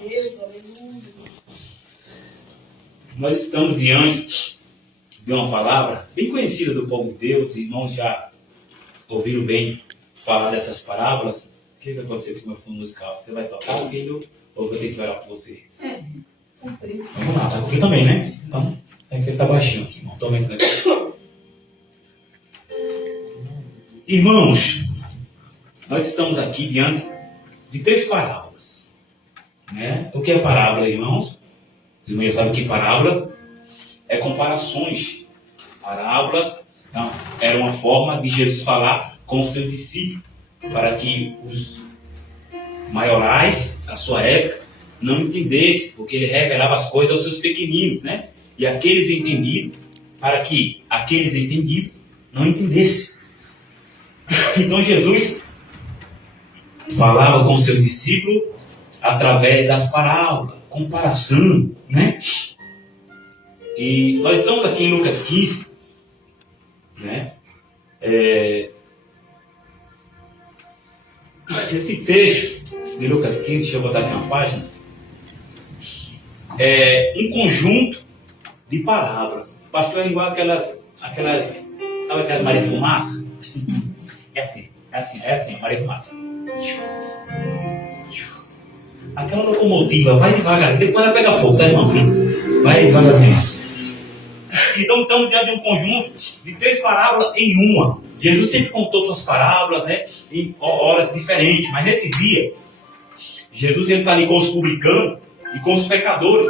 Deus, aleluia. Nós estamos diante de uma palavra bem conhecida do povo de Deus. Irmãos já ouviram bem falar dessas parábolas. O que aconteceu com o meu fundo musical? Você vai tocar, filho, ou eu vou ter que orar por você? Tá frio. Vamos lá, tá frio também, né? Então, é que ele tá baixinho aqui, irmão. Tô aumentando aqui. Irmãos, nós estamos aqui diante de 3 parábolas. Né? O que é parábola, irmãos? Os irmãos sabem que parábolas é comparações. Parábolas era uma forma de Jesus falar com os seus discípulos, para que os maiorais da sua época não entendessem, porque ele revelava as coisas aos seus pequeninos, né? E aqueles entendidos, para que aqueles entendidos não entendessem. Então Jesus falava com seus discípulos através das parábolas, comparação, né? E nós estamos aqui em Lucas 15, né? Esse texto de Lucas 15, deixa eu botar aqui uma página, é um conjunto de parábolas. O pastor é igual aquelas, sabe aquelas Maria Fumaça? É assim, Maria Fumaça. Aquela locomotiva, vai devagarzinho, depois ela pega fogo, tá, irmão? Vai devagarzinho. Então estamos diante de um conjunto de 3 parábolas em uma. Jesus sempre contou suas parábolas, né, em horas diferentes, mas nesse dia, Jesus está ali com os publicanos e com os pecadores,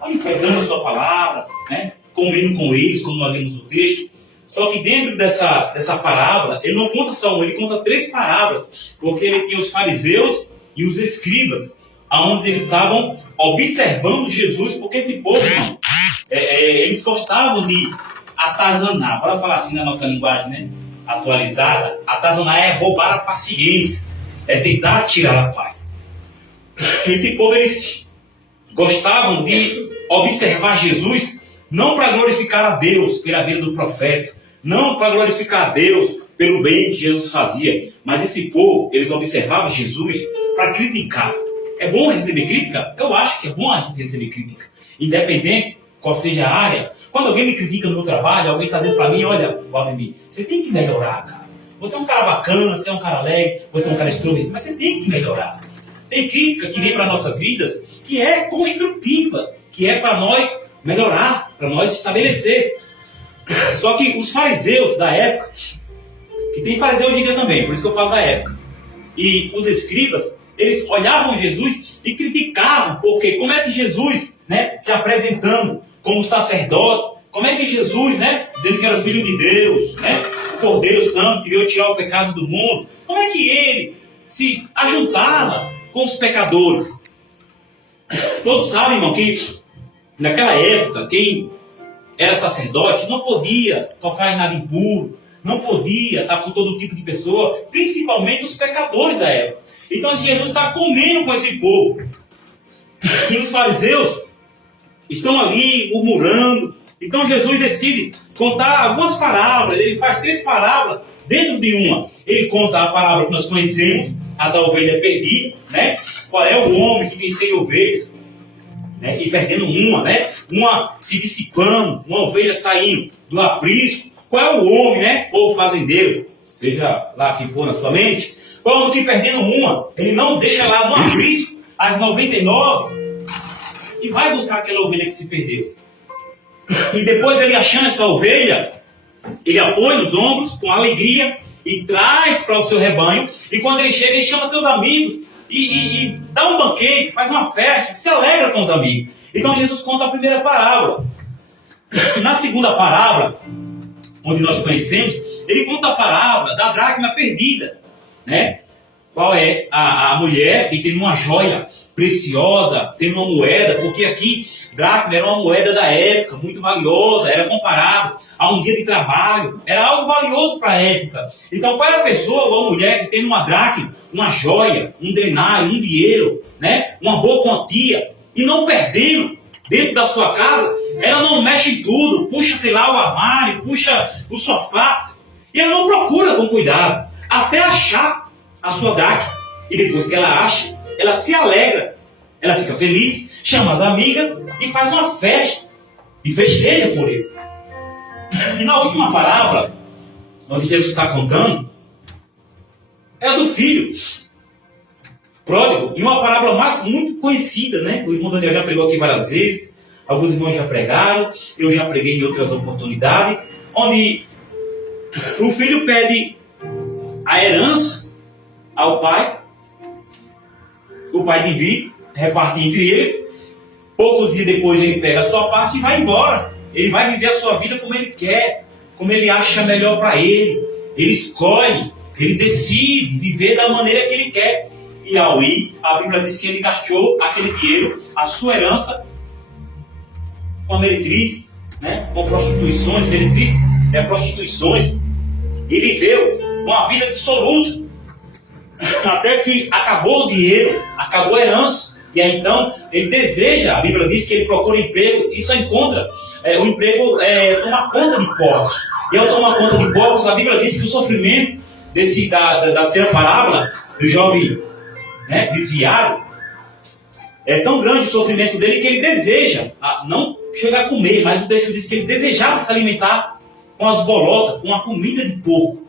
ali pegando a sua palavra, né, comendo com eles, como nós lemos o texto. Só que dentro dessa parábola, ele não conta só uma, ele conta 3 parábolas, porque ele tinha os fariseus e os escribas, onde eles estavam observando Jesus, porque esse povo, irmão, eles gostavam de atazanar. Bora falar assim na nossa linguagem, né, atualizada. Atazanar é roubar a paciência, é tentar tirar a paz. Esse povo, eles gostavam de observar Jesus, não para glorificar a Deus pela vida do profeta, não para glorificar a Deus pelo bem que Jesus fazia, mas esse povo, eles observavam Jesus para criticar. É bom receber crítica? Eu acho que é bom a gente receber crítica, independente qual seja a área. Quando alguém me critica no meu trabalho, alguém está dizendo para mim, olha, Valdemir, você tem que melhorar, cara. Você é um cara bacana, você é um cara alegre, você é um cara extrovertido, mas você tem que melhorar. Tem crítica que vem para nossas vidas que é construtiva, que é para nós melhorar, para nós estabelecer. Só que os fariseus da época, que tem fariseu hoje em dia também, por isso que eu falo da época, e os escribas, eles olhavam Jesus e criticavam, porque como é que Jesus, né, se apresentando como sacerdote, como é que Jesus, né, dizendo que era filho de Deus, né, o Cordeiro Santo que veio tirar o pecado do mundo, como é que ele se ajuntava com os pecadores? Todos sabem, irmão, que naquela época, quem era sacerdote não podia tocar em nada impuro, não podia estar com todo tipo de pessoa, principalmente os pecadores da época. Então Jesus está comendo com esse povo. E os fariseus estão ali murmurando. Então Jesus decide contar algumas parábolas. Ele faz 3 parábolas dentro de uma. Ele conta a parábola que nós conhecemos, a da ovelha perdida, né? Qual é o homem que tem 100 ovelhas, né? E perdendo uma, né? Uma se dissipando, uma ovelha saindo do aprisco. Qual é o homem, né? Ou fazendeiro, seja lá quem for na sua mente. Qual é o homem que perdendo uma, ele não deixa lá no aprisco as 99 e vai buscar aquela ovelha que se perdeu. E depois ele achando essa ovelha, ele a põe nos ombros com alegria e traz para o seu rebanho. E quando ele chega, ele chama seus amigos e dá um banquete, faz uma festa, se alegra com os amigos. Então Jesus conta a primeira parábola. Na segunda parábola, onde nós conhecemos, ele conta a parábola da dracma perdida, né? Qual é a mulher que tem uma joia preciosa, tem uma moeda, porque aqui dracma era uma moeda da época, muito valiosa, era comparado a um dia de trabalho, era algo valioso para a época. Então qual é a pessoa ou a mulher que tem uma dracma, uma joia, um denário, um dinheiro, né? Uma boa quantia, e não perdendo dentro da sua casa, ela não mexe em tudo, puxa, sei lá, o armário, puxa o sofá, e ela não procura com cuidado, até achar a sua dracma. E depois que ela acha, ela se alegra, Ela fica feliz, chama as amigas e faz uma festa. E festeja por isso. E na última parábola, onde Jesus está contando, é a do filho pródigo. E uma parábola muito conhecida, né? O irmão Daniel já pregou aqui várias vezes. Alguns irmãos já pregaram. Eu já preguei em outras oportunidades. Onde o filho pede a herança ao pai. O pai divide, reparte entre eles. Poucos dias depois ele pega a sua parte e vai embora. Ele vai viver a sua vida como ele quer, como ele acha melhor para ele. Ele escolhe, ele decide viver da maneira que ele quer. E ao ir, a Bíblia diz que ele gastou aquele dinheiro, a sua herança, com a meretriz, né? Com prostituições. Meretriz é prostituições. E viveu uma vida dissoluta. Até que acabou o dinheiro, acabou a herança. E aí então, ele deseja, a Bíblia diz que ele procura emprego e só encontra o emprego tomar conta de porcos. E ao tomar conta de porcos, a Bíblia diz que o sofrimento da terceira parábola, do jovem, né, desviado, é tão grande o sofrimento dele que ele deseja, não chegar a comer, mas o texto diz que ele desejava se alimentar com as bolotas, com a comida de porco.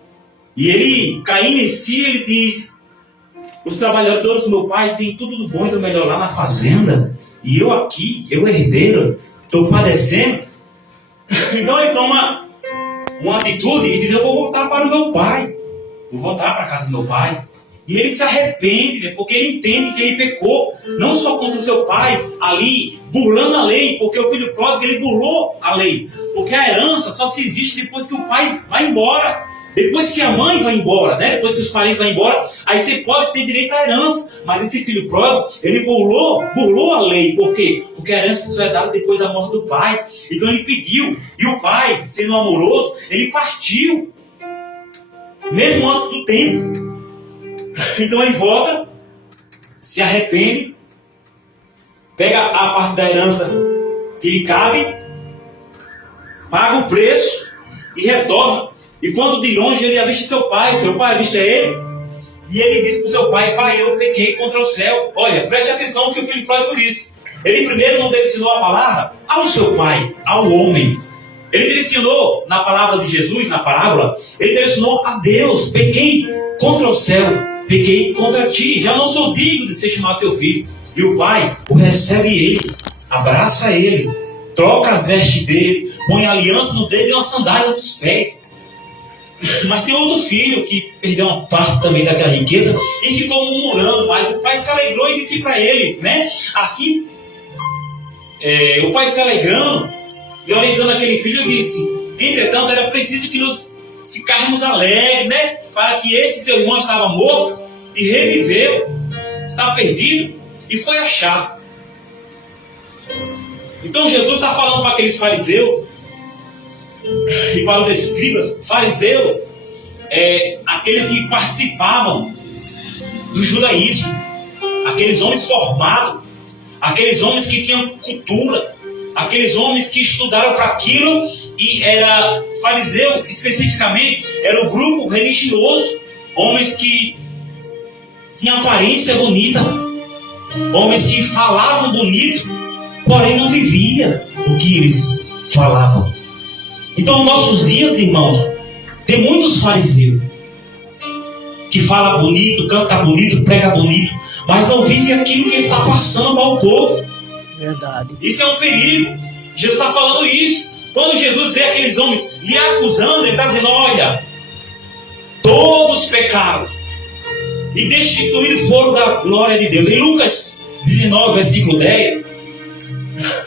E ele, caindo em si, ele diz: os trabalhadores do meu pai têm tudo do bom e do melhor lá na fazenda, e eu aqui, eu herdeiro, estou padecendo. Então ele toma uma atitude e diz: eu vou voltar para o meu pai, vou voltar para a casa do meu pai. E ele se arrepende, porque ele entende que ele pecou, não só contra o seu pai, ali, burlando a lei, porque o filho pródigo, ele burlou a lei. Porque a herança só se existe depois que o pai vai embora. Depois que a mãe vai embora, né? Depois que os parentes vão embora, aí você pode ter direito à herança. Mas esse filho pródigo, ele burlou a lei. Por quê? Porque a herança só é dada depois da morte do pai. Então ele pediu, e o pai, sendo amoroso, ele partiu, mesmo antes do tempo. Então ele volta, se arrepende, pega a parte da herança que lhe cabe, paga o preço e retorna. E quando de longe ele avista seu pai avista ele, e ele diz para o seu pai: pai, eu pequei contra o céu. Olha, preste atenção no que o filho pródigo disse. Ele primeiro não direcionou a palavra ao seu pai, ao homem. Ele direcionou na palavra de Jesus, na parábola, ele direcionou a Deus: pequei contra o céu, pequei contra ti, já não sou digno de ser chamado teu filho. E o pai o recebe ele, abraça ele, troca as vestes dele, põe aliança no dedo e uma sandália nos pés. Mas tem outro filho que perdeu uma parte também daquela riqueza e ficou murmurando, mas o pai se alegrou e disse para ele, né? Assim, o pai se alegrando e orientando aquele filho, disse: entretanto, era preciso que nós ficássemos alegres, né? Para que esse teu irmão estava morto e reviveu, estava perdido e foi achado. Então Jesus está falando para aqueles fariseus e para os escribas. Fariseu aqueles que participavam do judaísmo, aqueles homens formados, aqueles homens que tinham cultura, aqueles homens que estudaram para aquilo. E era fariseu, especificamente, era o grupo religioso, homens que tinham aparência bonita, homens que falavam bonito, porém não viviam o que eles falavam. Então, nos nossos dias, irmãos, tem muitos fariseus que falam bonito, canta bonito, prega bonito, mas não vive aquilo que ele está passando ao povo. Verdade. Isso é um perigo. Jesus está falando isso. Quando Jesus vê aqueles homens lhe acusando, ele está dizendo: olha, todos pecaram e destituídos foram da glória de Deus. Em Lucas 19, versículo 10,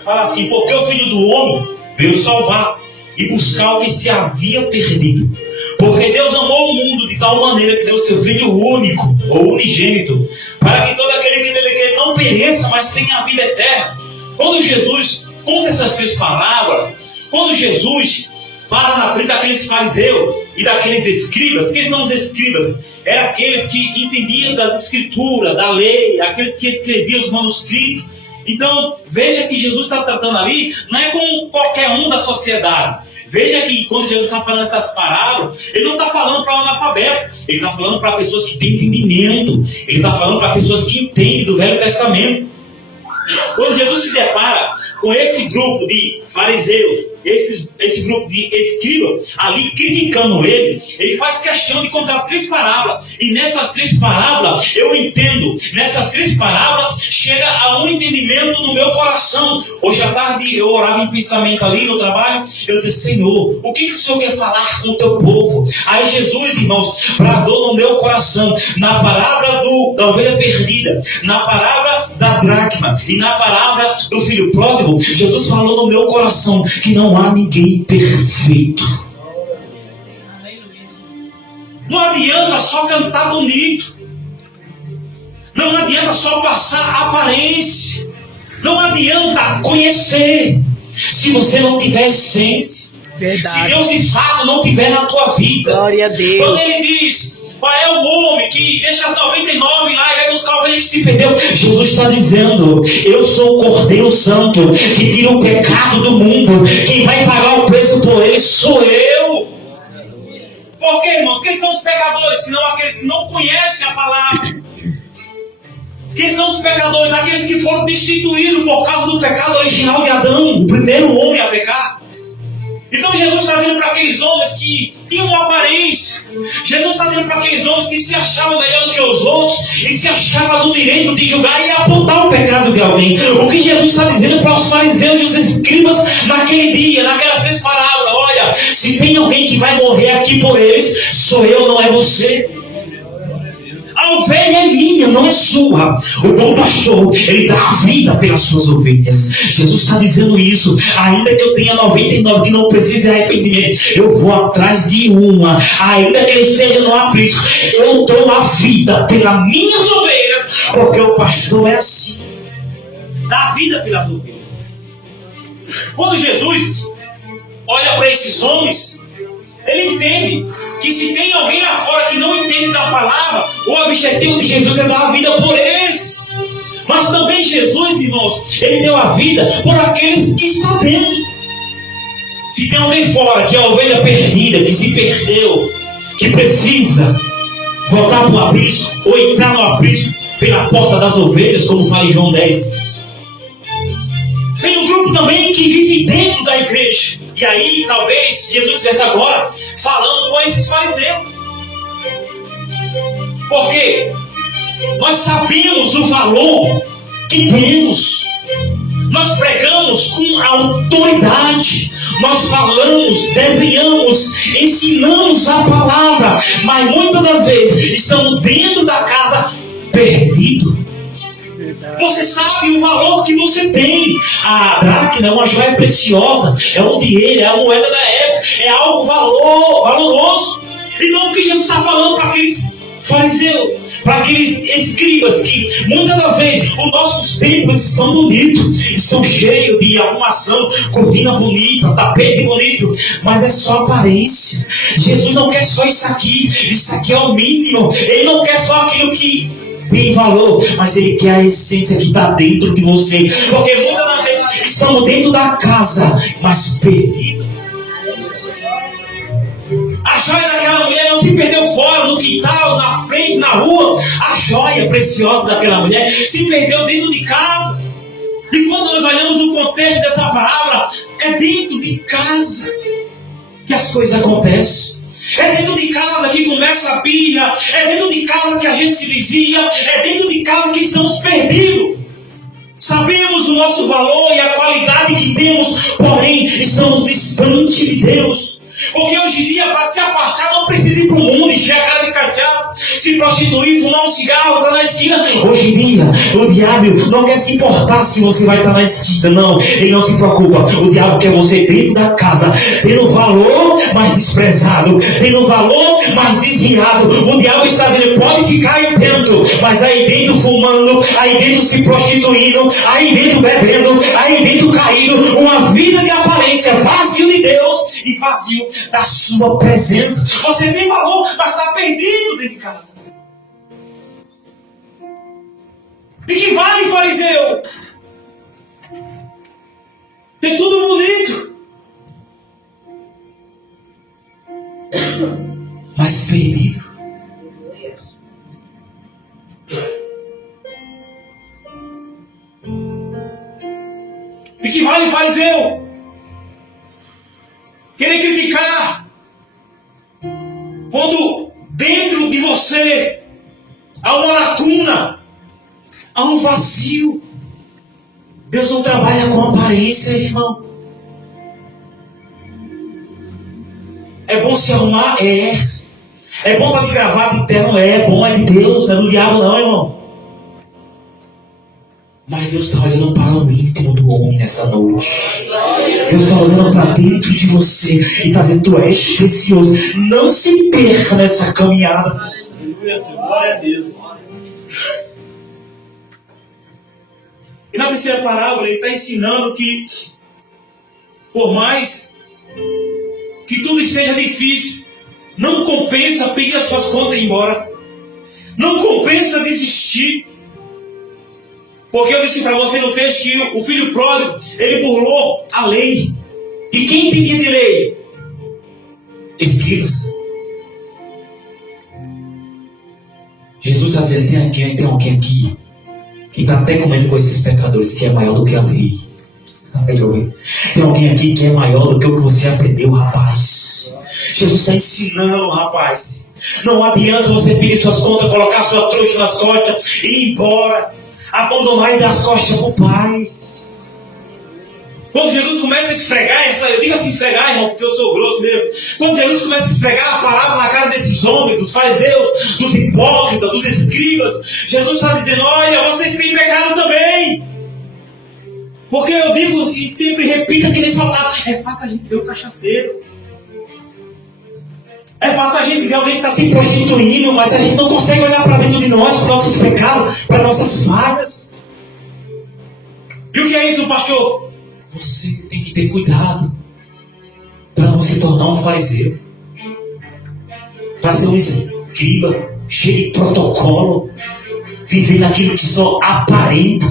fala assim: porque o Filho do Homem veio salvar e buscar o que se havia perdido. Porque Deus amou o mundo de tal maneira que deu o seu Filho único, ou unigênito, para que todo aquele que nele crê não pereça, mas tenha a vida eterna. Quando Jesus conta essas três palavras, quando Jesus para na frente daqueles fariseus e daqueles escribas, quem são os escribas? Eram aqueles que entendiam das escrituras, da lei, aqueles que escreviam os manuscritos. Então, veja que Jesus está tratando ali, não é com qualquer um da sociedade. Veja que quando Jesus está falando essas parábolas, ele não está falando para o analfabeto, ele está falando para pessoas que têm entendimento, ele está falando para pessoas que entendem do Velho Testamento. Quando Jesus se depara com esse grupo de fariseus, esse grupo de escribas ali criticando ele faz questão de contar 3 parábolas. E nessas 3 parábolas, eu entendo, nessas 3 parábolas, chega a um entendimento no meu coração. Hoje à tarde eu orava em pensamento ali no trabalho, eu dizia: Senhor, o que o Senhor quer falar com o teu povo? Aí Jesus, irmãos, bradou no meu coração, na parábola da ovelha perdida, na parábola da dracma e na parábola do filho pródigo, Jesus falou no meu coração que não há ninguém perfeito. Não adianta só cantar bonito, não adianta só passar aparência, não adianta conhecer se você não tiver essência. Verdade. Se Deus de fato não tiver na tua vida. Glória a Deus. Quando ele diz: qual é o homem que deixa as 99 lá e vai buscar o ovelha que se perdeu? Jesus está dizendo: eu sou o Cordeiro Santo que tira o pecado do mundo. Quem vai pagar o preço por ele sou eu. Por quê, irmãos? Quem são os pecadores? Senão aqueles que não conhecem a palavra. Quem são os pecadores? Aqueles que foram destituídos por causa do pecado original de Adão, o primeiro homem a pecar. Então Jesus está dizendo para aqueles homens que tinham uma aparência. Jesus está dizendo para aqueles homens que se achavam melhor do que os outros e se achavam no direito de julgar e apontar o pecado de alguém. O que Jesus está dizendo para os fariseus e os escribas naquele dia, naquelas 3 parábolas: olha, se tem alguém que vai morrer aqui por eles, sou eu, não é você. A ovelha é minha, não é sua. O bom pastor, ele dá a vida pelas suas ovelhas. Jesus está dizendo isso. Ainda que eu tenha 99 que não precise de arrependimento, eu vou atrás de uma. Ainda que ele esteja no aprisco, eu dou a vida pelas minhas ovelhas, porque o pastor é assim. Dá a vida pelas ovelhas. Quando Jesus olha para esses homens, ele entende que se tem alguém lá fora que não entende da palavra, o objetivo de Jesus é dar a vida por eles. Mas também Jesus, irmãos, ele deu a vida por aqueles que estão dentro. Se tem alguém fora que é a ovelha perdida, que se perdeu, que precisa voltar para o aprisco, ou entrar no aprisco pela porta das ovelhas, como fala em João 10. Tem um grupo também que vive dentro da igreja. E aí, talvez, Jesus estivesse agora falando com esses fariseus. Porque nós sabemos o valor que temos. Nós pregamos com autoridade. Nós falamos, desenhamos, ensinamos a palavra. Mas muitas das vezes estamos dentro da casa perdidos. Você sabe o valor que você tem. A dracma é uma joia preciosa, é um dinheiro, é a moeda da época, é algo valoroso. Então o que Jesus está falando para aqueles fariseus, para aqueles escribas, que muitas das vezes os nossos templos estão bonitos, estão cheios de arrumação, cortina bonita, tapete bonito, mas é só aparência. Jesus não quer só isso aqui é o mínimo. Ele não quer só aquilo que tem valor, mas ele quer a essência que está dentro de você. Porque muitas das vezes estamos dentro da casa, mas perdidos. A joia daquela mulher não se perdeu fora, no quintal, na frente, na rua. A joia preciosa daquela mulher se perdeu dentro de casa. E quando nós olhamos o contexto dessa palavra, é dentro de casa que as coisas acontecem. É dentro de casa que começa a birra, é dentro de casa que a gente se desvia, é dentro de casa que estamos perdidos. Sabemos o nosso valor e a qualidade que temos, porém estamos distantes de Deus. Porque hoje em dia, para se afastar, não precisa ir para o mundo, encher a cara de cachaça, se prostituir, fumar um cigarro, estar na esquina. Hoje em dia, o diabo não quer se importar se você vai estar na esquina, não. Ele não se preocupa. O diabo quer você dentro da casa, tendo valor, mas desprezado, tendo valor, mas desviado. O diabo está dizendo: pode ficar aí dentro, mas aí dentro fumando, aí dentro se prostituindo, aí dentro bebendo, aí dentro caído. Uma vida de aparência, vazio de Deus e vazio da sua presença. Você tem valor, mas está perdido dentro de casa. De que vale, fariseu? Tem tudo bonito, mas perdido. E que vale fariseu? Querer criticar. Quando dentro de você há uma lacuna, há um vazio. Deus não trabalha com aparência, irmão. É bom se arrumar? É bom estar de gravata e terno? É bom, é de Deus, não é do diabo não, irmão. Mas Deus está olhando para o íntimo do homem nessa noite. Deus está olhando para dentro de você e está dizendo: tu és precioso. Não se perca nessa caminhada. Glória a Deus. E na terceira parábola ele está ensinando que, por mais que tudo esteja difícil, não compensa pedir as suas contas e ir embora. Não compensa desistir. Porque eu disse para você no texto que o filho pródigo, ele burlou a lei. E quem entendia de lei? Escribas. Jesus está dizendo: tem alguém aqui que está até comendo com esses pecadores, que é maior do que a lei. Tem alguém aqui que é maior do que o que você aprendeu, rapaz. Jesus está ensinando, rapaz. Não adianta você pedir suas contas, colocar sua trouxa nas costas e ir embora. Abandonar e dar as costas para o Pai. Quando Jesus começa a esfregar eu digo assim esfregar, irmão, porque eu sou grosso mesmo. Quando Jesus começa a esfregar a palavra na cara desses homens, dos fariseus, dos hipócritas, dos escribas, Jesus está dizendo: olha, vocês têm pecado também. Porque eu digo e sempre repito aquele soldado: é fácil a gente ver o cachaceiro. É fácil a gente ver alguém que está se prostituindo, mas a gente não consegue olhar para dentro de nós, para nossos pecados, para nossas falhas. E o que é isso, pastor? Você tem que ter cuidado para não se tornar um fariseu, para ser um escriba cheio de protocolo, viver naquilo que só aparenta.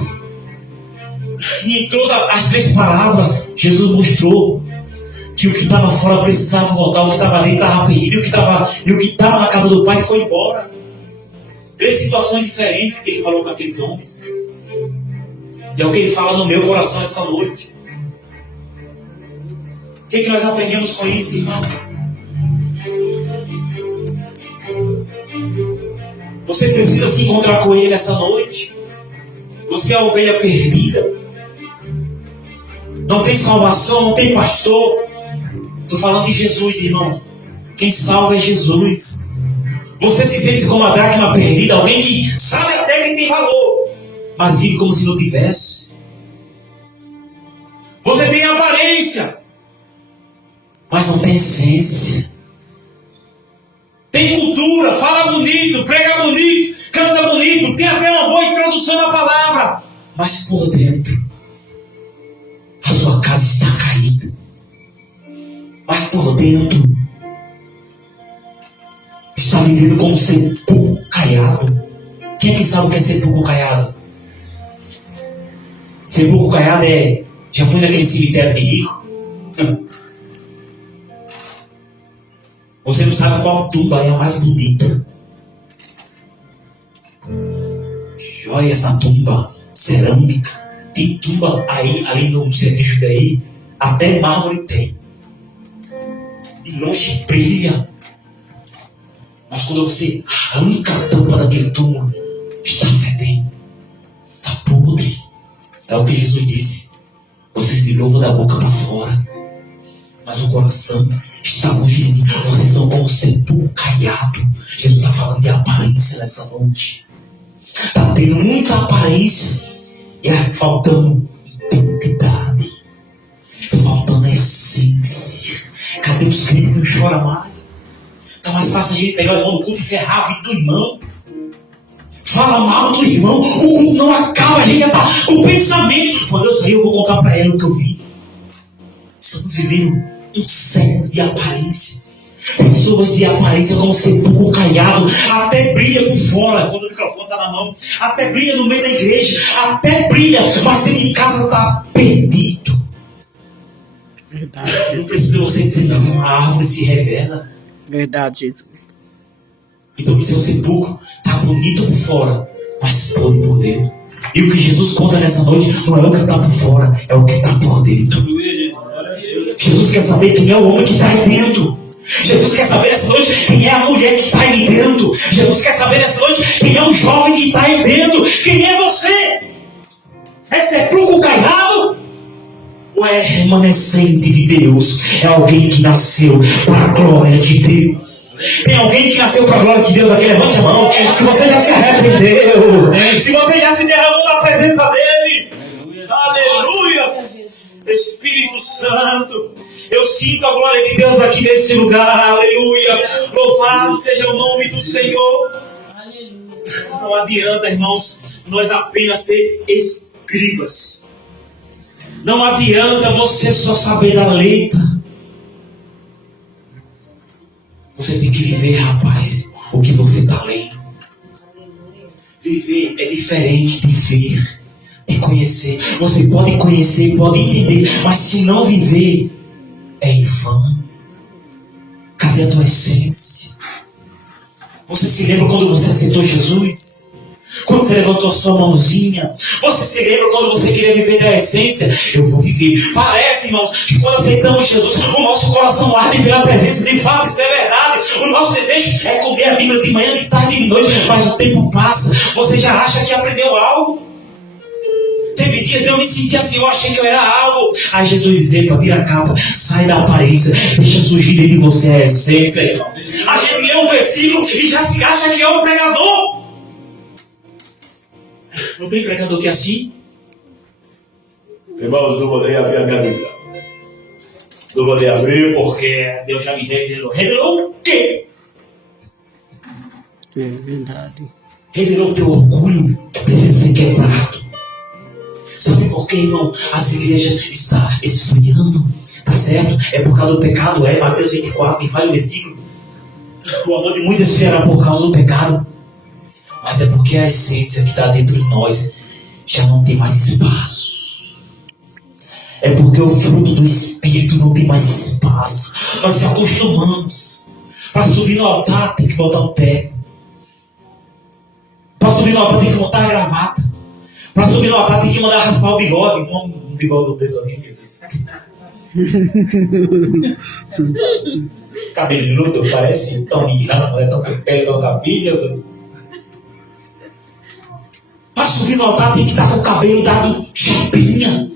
E em todas as três palavras, Jesus mostrou que o que estava fora precisava voltar, o que estava dentro estava perdido, e o que estava na casa do Pai foi embora. Três situações diferentes que ele falou com aqueles homens. E é o que ele fala no meu coração essa noite. O que nós aprendemos com isso, irmão? Você precisa se encontrar com Ele nessa noite. Você é a ovelha perdida. Não tem salvação, não tem pastor. Estou falando de Jesus, irmão. Quem salva é Jesus. Você se sente como a dracma perdida, alguém que sabe até que tem valor, mas vive como se não tivesse. Você tem aparência, mas não tem essência. Tem cultura, fala bonito, prega bonito, canta bonito, tem até uma boa introdução na palavra, mas por dentro a sua casa está caída. Mas por dentro está vivendo como um sepulcro caiado. Quem é que sabe o que é sepulcro caiado? Sepulcro caiado já foi naquele cemitério de rico? Você não sabe qual tumba é a mais bonita. Joias na tumba, cerâmica. Tem tumba aí, ali no centro daí, até mármore tem. De longe brilha. Mas quando você arranca a tampa daquele túmulo, está fedendo, está podre. É o que Jesus disse: vocês me louvam da boca para fora, mas o coração está longe de mim. Vocês são como um sepulcro caiado. Jesus está falando de aparência nessa noite. Está tendo muita aparência e faltando identidade, faltando essência. Cadê os crentes que não choram mais? Está mais fácil a gente pegar o irmão no culto e ferrar a vida do irmão. Fala mal do irmão, o culto não acaba, a gente já está com o pensamento. Quando eu sair, eu vou contar para ela o que eu vi. Estamos vivendo um século de aparência. Pessoas de aparência como sepulcro caiado, até brilha por fora quando o microfone está na mão, até brilha no meio da igreja, até brilha, mas dentro de casa está perdido. Verdade. Não precisa você dizer não, a árvore se revela. Verdade, Jesus. Então, se é um sepulcro, está bonito por fora, mas podre por dentro. E o que Jesus conta nessa noite não é o que está por fora, é o que está por dentro. Jesus quer saber quem é o homem que está aí dentro. Jesus quer saber nessa noite quem é a mulher que está aí dentro. Jesus quer saber nessa noite quem é o jovem que está aí dentro. Quem é você? É sepulcro caiado? Ou é remanescente de Deus? É alguém que nasceu para a glória de Deus. Tem alguém que nasceu para a glória de Deus aqui? Levante a mão. Se você já se arrependeu, se você já se derramou na presença dele, aleluia. Espírito Santo, eu sinto a glória de Deus aqui nesse lugar, aleluia. Louvado seja o nome do Senhor. Não adianta, irmãos, nós apenas ser escribas. Não adianta você só saber da letra. Você tem que viver, rapaz, o que você está lendo. Viver é diferente de ver, de conhecer. Você pode conhecer, pode entender, mas se não viver, é em vão. Cadê a tua essência? Você se lembra quando você aceitou Jesus? Quando você levantou sua mãozinha? Você se lembra quando você queria viver da essência? Eu vou viver. Parece, irmãos, que quando aceitamos Jesus, o nosso coração arde pela presença. De fato, isso é verdade. O nosso desejo é comer a Bíblia de manhã, de tarde e de noite. Mas o tempo passa. Você já acha que aprendeu algo? Teve dias eu me senti assim, eu achei que eu era algo. Aí Jesus dizia, epa, tira a capa, sai da aparência, deixa surgir dentro de você a essência, irmão. A gente lê um versículo e já se acha que é um pregador. Não tem pregador que é assim? Irmãos, não vou nem abrir a minha Bíblia. Não vou nem abrir porque Deus já me revelou. Revelou o quê? É verdade. Revelou o teu orgulho que precisa ser quebrado. Sabe por quê, irmão? As igrejas estão esfriando. Tá certo? É por causa do pecado. É Mateus 24, me fala o versículo. O amor de muitos esfriará por causa do pecado. Mas é porque a essência que está dentro de nós já não tem mais espaço. É porque o fruto do Espírito não tem mais espaço. Nós se acostumamos. Para subir no altar tem que botar o terno. Para subir no altar tem que botar a gravata. Para subir no altar tem que mandar raspar o bigode. Um bigode desse assim, Jesus. Cabeludo, parece tão mirrado, não é tão com pele no cabelo, Jesus. Para subir no altar tem que estar com o cabelo dado chapinha.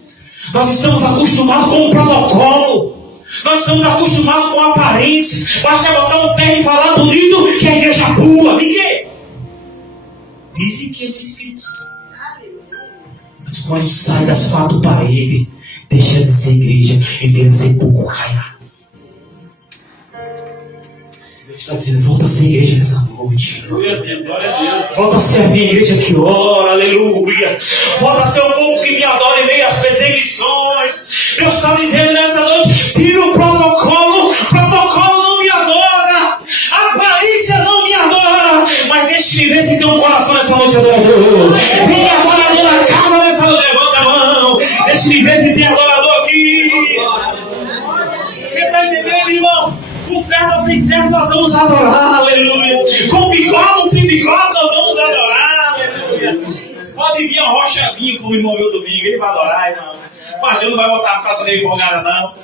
Nós estamos acostumados com o protocolo. Nós estamos acostumados com a aparência. Basta botar um terno e falar bonito que a igreja pula. Ninguém. Dizem que é no Espírito Santo. Mas quando sai das quatro paredes, deixa de ser igreja e vem de ser pouco caiado. Deus está dizendo, volta a ser igreja nessa noite. Volta a ser a minha igreja que ora, aleluia. Volta a ser o povo que me adora em meio às perseguições. Deus está dizendo nessa noite, tira o protocolo não me adora. A aparência não me adora. Mas deixa-me ver se tem um coração nessa noite adorador. Tem adorador na casa nessa noite, levante a mão. Deixa-me ver se tem adorador aqui. Você está entendendo, irmão? Com terno ou sem terno nós vamos adorar, aleluia. Com bigode ou sem bigode nós vamos adorar, aleluia. Pode vir a rochadinha como o irmão meu domingo, ele vai adorar, irmão. O pastor não vai botar a calça dele folgada, não.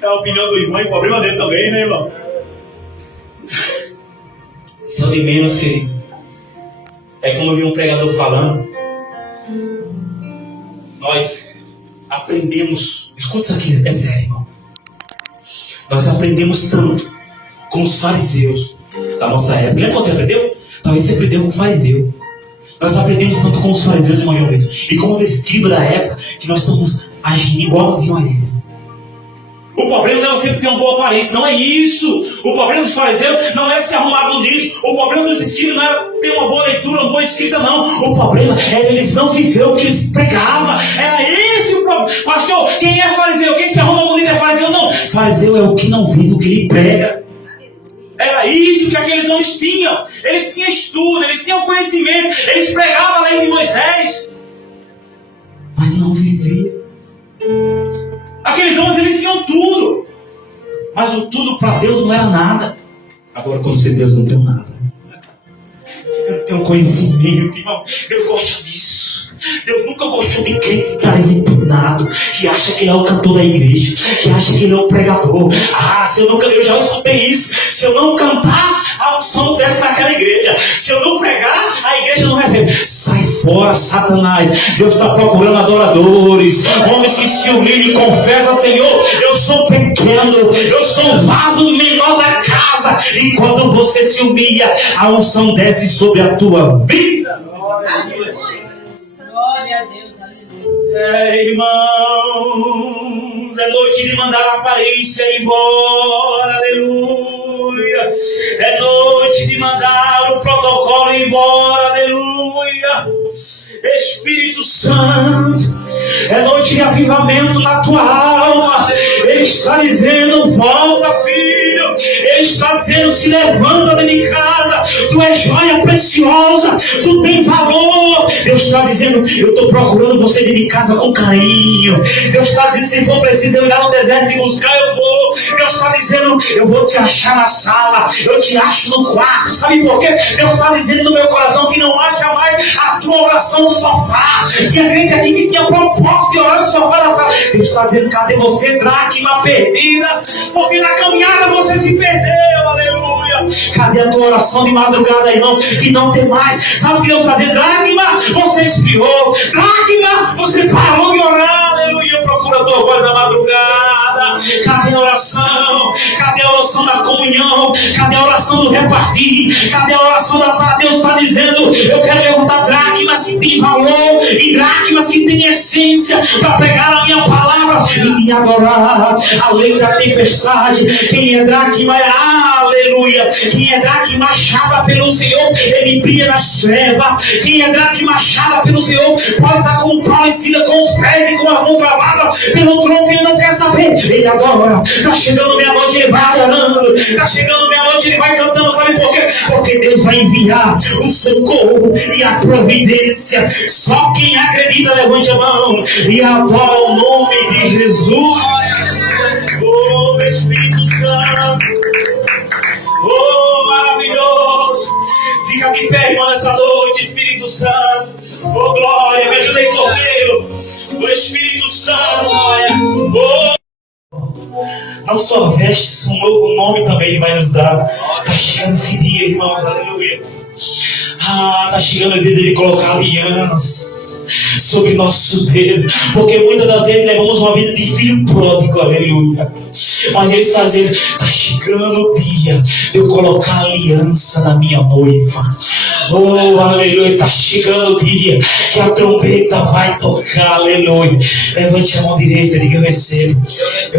É a opinião do irmão e o problema dele também, né, irmão? Isso é o de menos, querido. É como eu vi um pregador falando. Nós aprendemos, escuta isso aqui, é sério, irmão. Nós aprendemos tanto com os fariseus da nossa época. Lembra quando você aprendeu? Talvez você aprendeu com o fariseu. Nós aprendemos tanto com os fariseus, irmão João Vitor, e com os escribas da época, que nós estamos agindo igualzinho a eles. O problema não é você ter uma boa aparência, não é isso. O problema dos fariseus não é se arrumar bonito. O problema dos escribas não é ter uma boa leitura, uma boa escrita, não. O problema era eles não viver o que eles pregavam. Era esse o problema. Pastor, quem é fariseu? Quem se arruma bonito é fariseu? Não. Fariseu é o que não vive o que ele prega. Era isso que aqueles homens tinham. Eles tinham estudo, eles tinham conhecimento. Eles pregavam a lei de Moisés, mas não viviam. Aqueles homens, eles tinham tudo. Mas o tudo para Deus não era nada. Agora, quando você Deus, não tem nada. Eu não tenho conhecimento, irmão. Deus gosta disso. Deus nunca gostou de quem está desempenado, que acha que ele é o cantor da igreja, que acha que ele é o pregador. Eu já escutei isso. Se eu não cantar, a unção desce naquela igreja. Se eu não pregar, a igreja não recebe. Sai fora, Satanás. Deus está procurando adoradores, homens que se humilhem e confessam: Senhor, eu sou pequeno, eu sou o vaso menor da casa. E quando você se humilha, a unção desce sobre a tua vida. Glória a Deus. Irmãos, é noite de mandar a aparência embora, aleluia. É noite de mandar o protocolo embora, aleluia. Espírito Santo, é noite de avivamento na tua alma. Ele está dizendo: volta, filho. Ele está dizendo: se levanta dentro de casa. Tu és joia preciosa, tu tem valor. Deus está dizendo: eu estou procurando você dentro de casa com carinho. Deus está dizendo: se for preciso eu ir lá no deserto de buscar, eu vou. Deus está dizendo: eu vou te achar na sala, eu te acho no quarto. Sabe por quê? Deus está dizendo no meu coração que não haja mais a tua oração no sofá. Tinha crente aqui que tinha propósito de orar no sofá da sala. Deus está dizendo: cadê você, dracma perdida? Porque na caminhada você se perdeu, aleluia. Cadê a tua oração de madrugada, irmão? Que não tem mais. Sabe o que Deus está dizendo? Dracma, você esfriou. Dracma, você parou de orar, aleluia. Procura a tua voz na madrugada. Cadê a oração? Cadê a oração da comunhão? Cadê a oração do repartir? Cadê a oração da paz? Deus está dizendo: eu quero levantar dracmas que tem valor e dracmas que tem essência para pegar a minha palavra e me adorar além da tempestade. Quem é dracma é aleluia. Quem é dracma achada pelo Senhor, ele brilha nas trevas. Quem é dracma achada pelo Senhor pode estar com o pau em cima, com os pés e com as mãos travadas pelo tronco, ele não quer saber. Ele adora. Está chegando meia-noite, ele vai adorando. Está chegando meia-noite, ele vai cantando. Sabe por quê? Porque Deus vai enviar o socorro e a providência. Só quem acredita, levante a mão e adora o nome de Jesus. Oh, Espírito Santo. Oh, maravilhoso. Fica de pé, irmão, nessa noite, Espírito Santo. Oh, glória. Me ajudei, Cordeiro. O Espírito Santo. Oh, não só vestes, um novo nome também Ele vai nos dar. Está chegando esse dia, irmãos, aleluia. Está chegando o dia de colocar alianças sobre nosso dedo, porque muitas das vezes levamos uma vida de filho pródigo, aleluia. Mas Ele está dizendo: está chegando o dia de eu colocar aliança na minha noiva. Oh, aleluia. Está chegando o dia que a trombeta vai tocar, aleluia. Levante a mão direita e diga: eu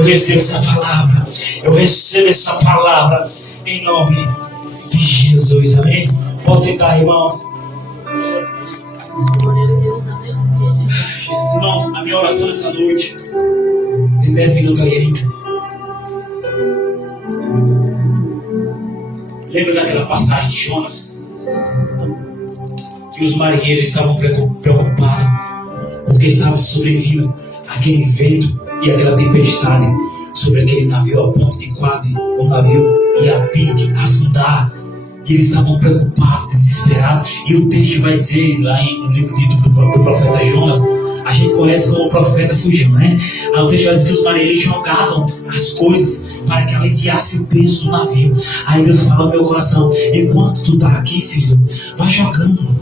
recebo essa palavra, eu recebo essa palavra em nome de Jesus, amém. Pode sentar, irmãos. Irmãos, a minha oração nessa noite tem 10 minutos ali ainda. Lembra daquela passagem de Jonas? Que os marinheiros estavam preocupados porque estava sobrevindo aquele vento e aquela tempestade sobre aquele navio, a ponto de quase o navio ia a pique, afundar. E eles estavam preocupados, desesperados. E o texto vai dizer lá no livro do profeta Jonas, a gente conhece como o profeta fugiu, né? Aí o texto vai dizer que os marinheiros jogavam as coisas para que aliviasse o peso do navio. Aí Deus fala no meu coração: enquanto tu está aqui, filho, vai jogando.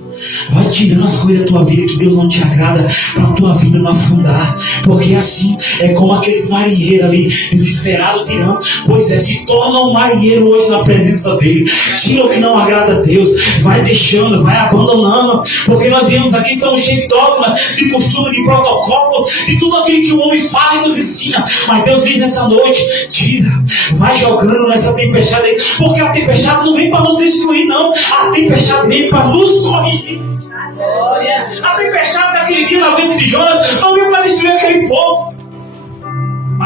Vai tirando as coisas da tua vida que Deus não te agrada, para a tua vida não afundar. Porque assim é como aqueles marinheiros ali, desesperados, tirando. Pois é, se torna um marinheiro hoje na presença dele. Tira o que não agrada a Deus. Vai deixando, vai abandonando. Porque nós viemos aqui, estamos cheios de dogma, de costume, de protocolo, de tudo aquilo que o homem fala e nos ensina. Mas Deus diz nessa noite: tira, vai jogando nessa tempestade aí. Porque a tempestade não vem para nos destruir, não. A tempestade vem para nos corrigir. A tempestade daquele dia na vida de Jonas não veio para destruir aquele povo.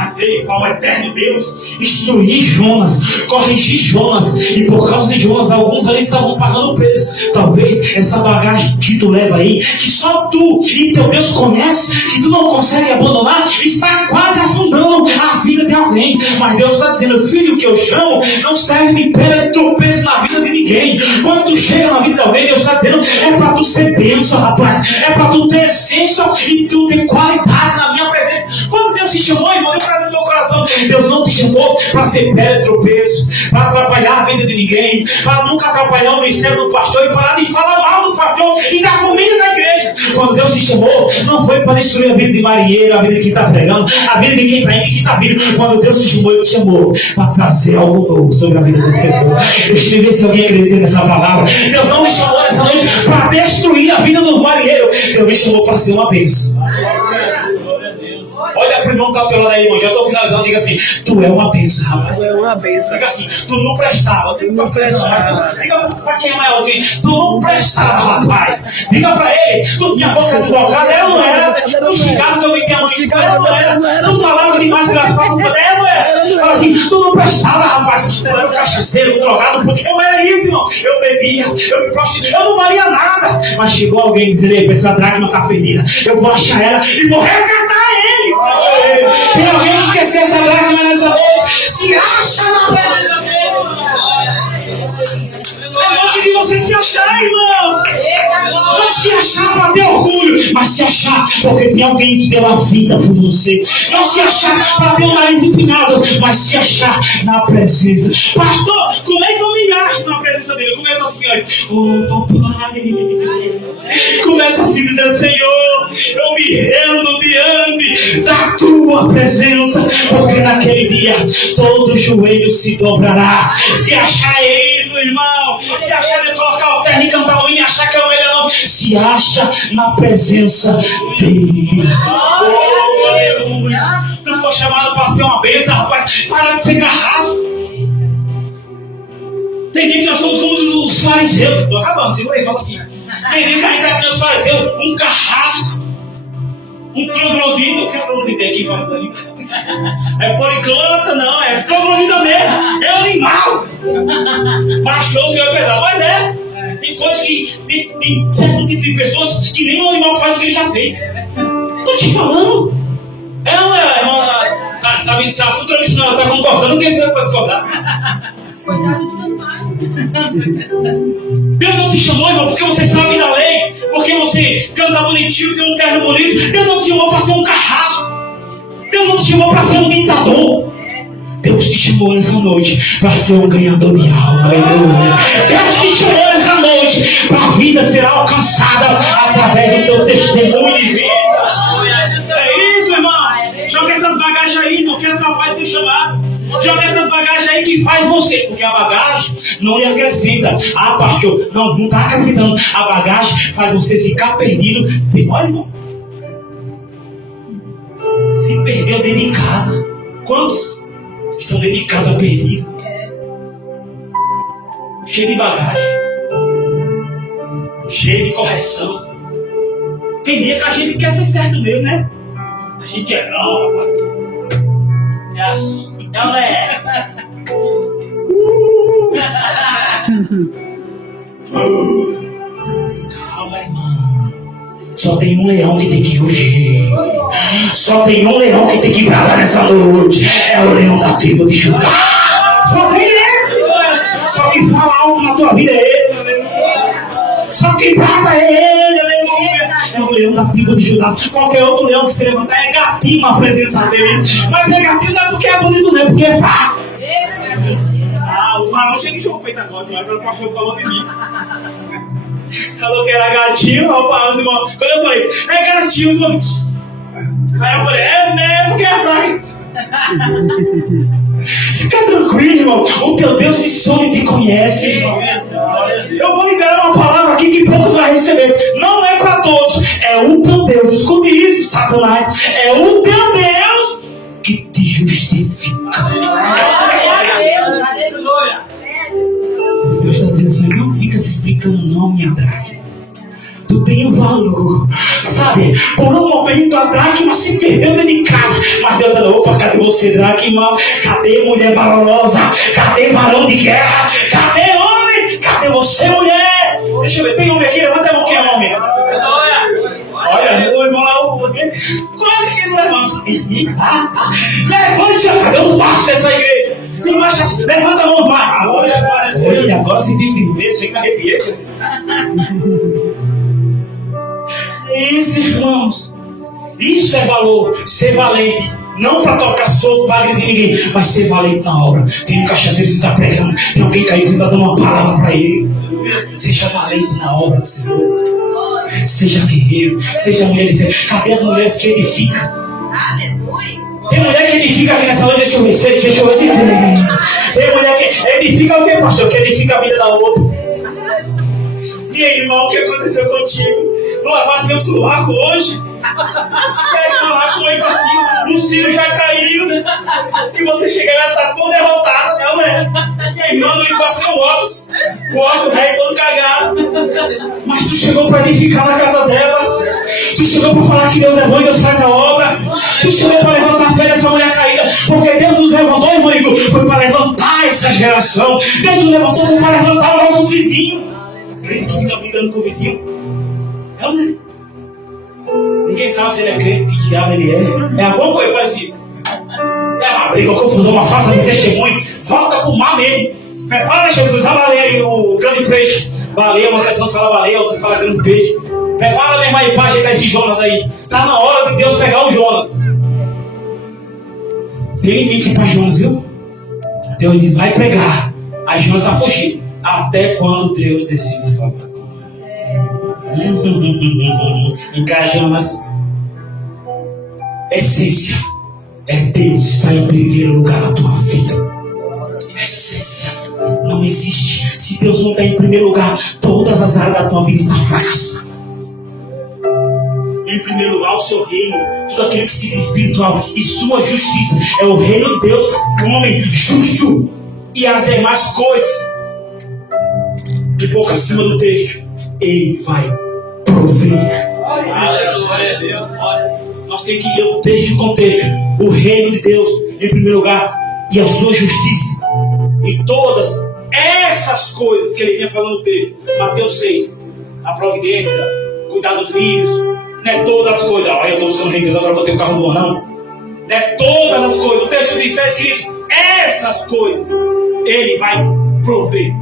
mas veio para o eterno Deus instruir Jonas, corrigir Jonas, e por causa de Jonas, alguns ali estavam pagando o preço. Talvez essa bagagem que tu leva aí, que só tu e teu Deus conhece, que tu não consegue abandonar, está quase afundando a vida de alguém. Mas Deus está dizendo: filho, que eu chamo não serve de pedra de tropeço na vida de ninguém. Quando tu chega na vida de alguém, Deus está dizendo: é para tu ser bênção, rapaz, é para tu ter essência e tu ter qualidade na minha presença. Quando Deus te chamou, irmão, eu traz no meu coração, Deus não te chamou para ser pedra de tropeço, para atrapalhar a vida de ninguém, para nunca atrapalhar o ministério do pastor e parar de falar mal do pastor e da família da igreja. Quando Deus te chamou, não foi para destruir a vida de marinheiro, a vida de quem está pregando, a vida de quem está indo e quem está vindo. Quando Deus te chamou, Ele te chamou para trazer algo novo sobre a vida das pessoas. Deixa eu ver se alguém acredita nessa palavra. Deus não me chamou nessa noite para destruir a vida do marinheiro. Deus me chamou para ser uma bênção. Olha para o irmão que está ao teu lado aí, irmão. Já estou finalizando. Diga assim: tu é uma bênção, rapaz. Tu é uma bênção. Diga assim: tu não prestava. Tu não prestava. Diga para quem é maiorzinho: tu não prestava, rapaz. Diga para ele: tu tinha boca desbocada, ela não era. Tu xingava que eu me tinha ela não era. Tu falava demais pelas costas, ela não era. Fala assim: tu não prestava, rapaz. Tu era um cachaceiro, um drogado. Eu era isso, irmão. Eu bebia, eu me prostituía, eu não valia nada. Mas chegou alguém dizendo: ei, essa dracma está perdida. Eu vou achar ela e vou resgatar ele. Tem alguém que quer ser essa dracma nessa noite? Se acha na presença dele. É noite de você se achar, irmão. Não se achar para ter orgulho, mas se achar porque tem alguém que deu a vida por você. Não se achar para ter o nariz empinado, mas se achar na presença. Pastor, como é que eu me acho na presença dele? Eu começo assim: oh papai. Começa assim dizendo: Senhor, eu me rendo diante da tua presença, porque naquele dia todo joelho se dobrará. Se achar isso, irmão, se achar de colocar o terno e cantar o hino e achar que é o melhor, não. Se acha na presença dele. Oh, aleluia. Não foi chamado para ser uma bênção, rapaz. Para de ser carrasco. Tem dia que nós somos como os fariseus. Estou acabando, segura aí, fala assim. Tem dia que a gente está aqui nos fariseus, um carrasco, um troglodita. O que é troglodita aqui falando ali? É poliglota, não, é troglodita mesmo, é animal. Pastor, o senhor é pesado, mas é. Tem coisas que, tem certo tipo de pessoas que nem o animal faz o que ele já fez. Estou te falando. Ela é uma. Sabe, se a futura missionária está concordando, quem você vai discordar? Cuidado dos animais. Deus não te chamou, irmão, porque você sabe da lei, porque você canta bonitinho, tem um terno bonito. Deus não te chamou para ser um carrasco. Deus não te chamou para ser um ditador. Deus te chamou nessa noite para ser um ganhador de alma. Aleluia. Deus te chamou nessa noite para a vida ser alcançada através do teu testemunho de vida. É isso, irmão. Joga essas bagagens aí, irmão, que atrapalha o teu chamado. Joga essas bagagens aí que faz você, porque a bagagem não lhe acrescenta. Ah, pastor, não está acrescentando. A bagagem faz você ficar perdido. Olha, irmão, se perdeu dentro de casa. Quantos estão dentro de casa perdidos? Cheio de bagagem, cheio de correção. Tem dia que a gente quer ser certo mesmo, né? A gente quer, não, rapaz. É assim. Ela é. Calma, irmão. Só tem um leão que tem que rugir. Só tem um leão que tem que bradar nessa noite. É o leão da tribo de Judá. Só tem esse. Só quem fala algo na tua vida é ele, aleluia. Só quem brada é ele, aleluia. É o leão da tribo de Judá. Qualquer outro leão que se levantar é gatinho a presença dele. Mas é gatinho não é porque é bonito, não é porque é fraco. Ah, o farol chega e jogou o peito agora. O pastor falou de mim. Falou que era gatinho, rapaz, irmão. Quando eu falei, é gatinho, irmão. Aí eu falei, é mesmo que é fraco. Fica tranquilo, irmão. O teu Deus de sonho te conhece, irmão. Eu vou liberar uma palavra aqui que poucos vão receber. Não é para todos. É o teu Deus. Escute isso, Satanás. É o teu Deus que te justifica. Deus está dizendo assim: não fica se explicando não, minha dracma. Tu tem um valor. Sabe, por um momento a dracma se perdeu dentro de casa, mas Deus está pensando, opa, cadê você, Draquimar? Cadê mulher valorosa? Cadê varão de guerra? Cadê homem? Cadê você, mulher? Deixa eu ver, tem homem aqui? Levanta a mão, quem é homem? Olha, o irmão lá, quase que não levanta. Levante, cadê os machos dessa igreja? Tem macho, levanta a mão, macho. Olha, agora se firmeza, chega a arrepiar. Isso, irmãos. Isso é valor, ser valente. Não para tocar solto, para agredir ninguém, mas ser valente na obra. Tem um cachaceiro que está pregando, tem alguém caído, você está dando uma palavra para ele. Seja valente na obra do Senhor. Seja guerreiro, seja mulher de fé. Cadê as mulheres que edificam? Tem mulher que edifica aqui nessa noite, deixa eu ver se tem. Tem mulher que edifica o que, pastor? Que edifica a vida da outra. Minha irmã, o que aconteceu contigo? Não lavasse meu sovaco hoje? Quer falar com ele pra cima? Os cílios já caíram. E você chega lá e tá tão derrotada, não é? Minha irmã não lhe passei o óculos. O óculos já é todo cagado. Mas tu chegou pra edificar na casa dela. Tu chegou pra falar que Deus é bom e Deus faz a obra. Tu chegou pra levantar a fé dessa mulher caída. Porque Deus nos levantou, irmão, foi pra levantar essa geração. Deus nos levantou foi pra levantar o nosso vizinho. Crente que fica brigando com o vizinho. É ou não é? Ninguém sabe se ele é crente, que diabo ele é. É alguma coisa parecida. É uma briga, uma confusão, uma falta de testemunho. Volta pro mar mesmo. Prepara, Jesus, a baleia aí, o grande peixe. Baleia, uma versão fala baleia, outra fala grande peixe. Prepara, minha irmã, aí pra ajeitar esse Jonas aí. Tá na hora de Deus pegar o Jonas. Tem limite pra Jonas, viu? Deus diz, vai pregar. Aí Jonas tá fugindo. Até quando Deus decide falar. Encajamas. Essência é Deus está em primeiro lugar na tua vida. Essência não existe. Se Deus não está em primeiro lugar, todas as áreas da tua vida estão fracas. Em primeiro lugar, o seu reino, tudo aquilo que se diz espiritual e sua justiça é o reino de Deus, um homem justo, e as demais coisas. De boca acima do texto, Ele vai prover. Aleluia, Deus. Nós temos que ler o texto e o contexto. O reino de Deus em primeiro lugar e a sua justiça. E todas essas coisas que ele vinha falando no texto. Mateus 6. A providência, cuidar dos lírios. Não é todas as coisas. Eu estou sendo reino de Deus, agora vou ter o carro do ano. Não. Não é todas as coisas. O texto diz, está escrito. Essas coisas Ele vai prover.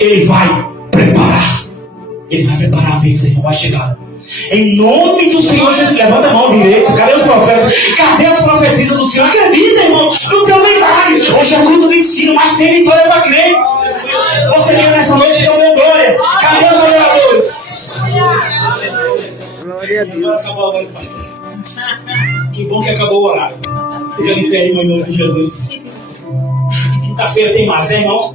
Ele vai preparar. Ele vai preparar a bênção, irmão, vai chegar. Em nome do Senhor Jesus. Levanta a mão direita. Cadê os profetas? Cadê as profetisas do Senhor? Acredita, irmão. Não tem milagre. Hoje é culto de ensino, mas tem vitória para crer. Você que nessa noite não deu glória. Cadê os adoradores? Glória a Deus. Que bom que acabou o horário. Fica de pé, irmão, em nome de Jesus. Quinta-feira tem mais, hein, irmãos?